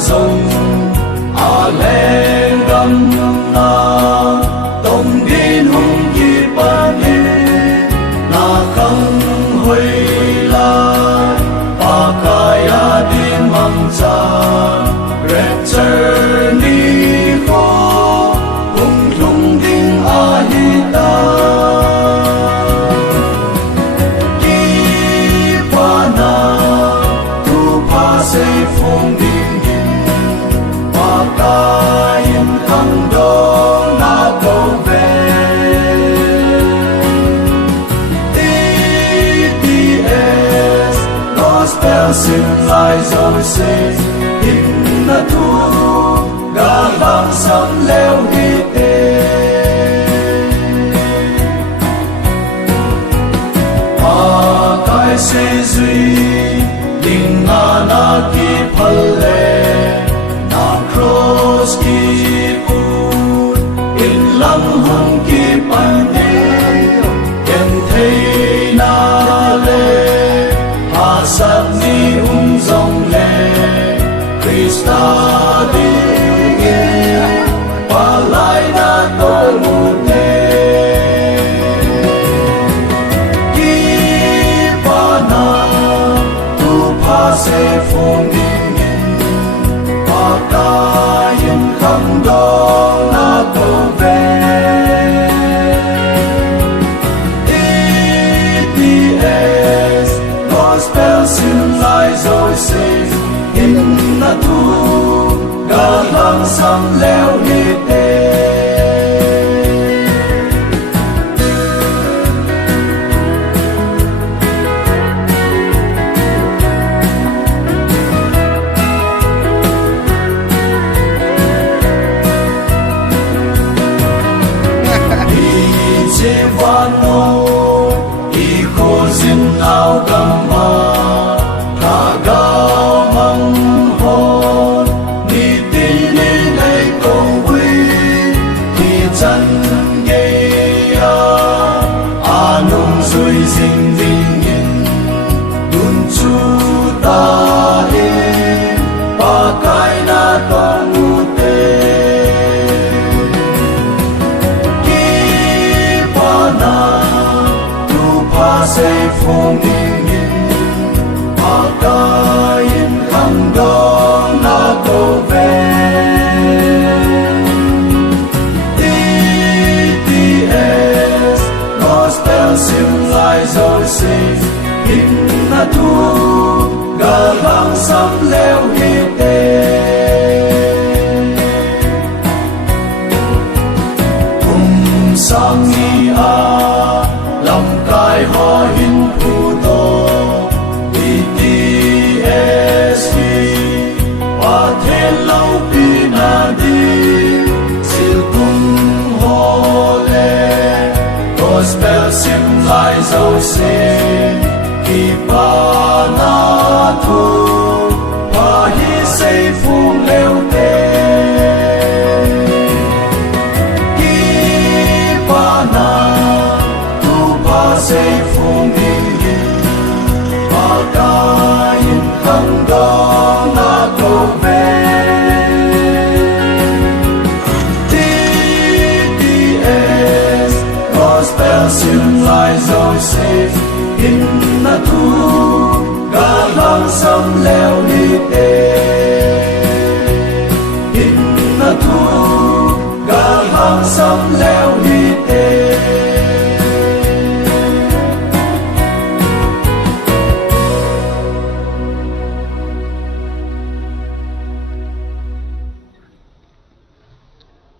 dùng lên gầm na tông điên hùng kỳ ban na không hồi lại và kaya din mang cha return đi khó hùng thùng đinh ahita kỳ qua na tu pa se phong đinh và kain khang do na câu về Gospel sim lai rồi se in na tu ga lang sam leo hi te pa kai se zui ding na ki phale na cross ki put in lam hung ki pan em thấy na le sát ni dòng lệ Krista đi nghe và lại đã tôi một thế khi ba na tu pa se phong đi và ta yên không đó na tôi về Gospel sim lai rồi se in na tu ga lang sam leo hi te i che vano i ko zin nao gamma Sinh linh in đun chu ta in ba cái na to mu te ki pa na tu pa se phong in ba cái in khang do na to ve Gospel sim lai rồi se in na tu ga lang sam leo hi te sang ni a lam kai ho hin pu to BTSC pa the lau pi na di sil kum ho le Gospel sim lai rồi se ki pa na tu pa hi se phong leo te ki pa na tu pa se phong đi pa ka in khang do na câu về Gospel sim lai rồi se in na tu ga lang sam leo hi te in na tu ga lang sam leo